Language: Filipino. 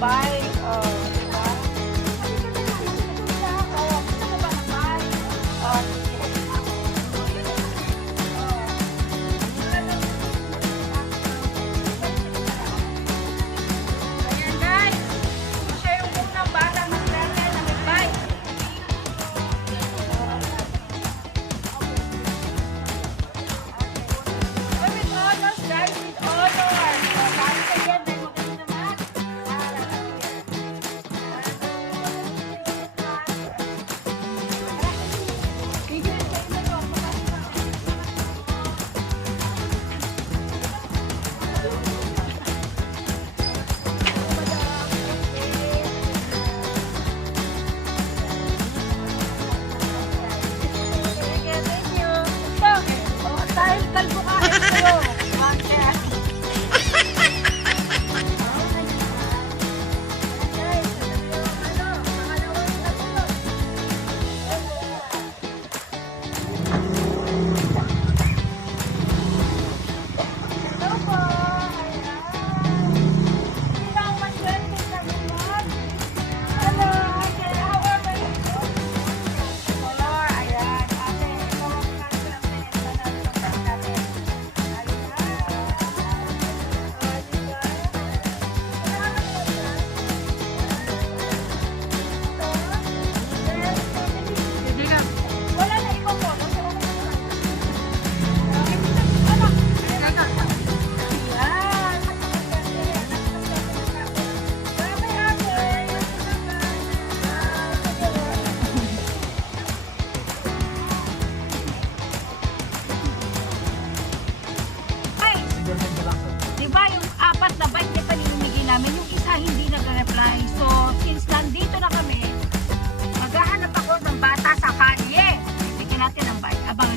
Bye. algo na hindi nagre-reply. So, since nandito na kami, maghahanap ako ng bata sa kalye. Bigyan natin ng bike. Abang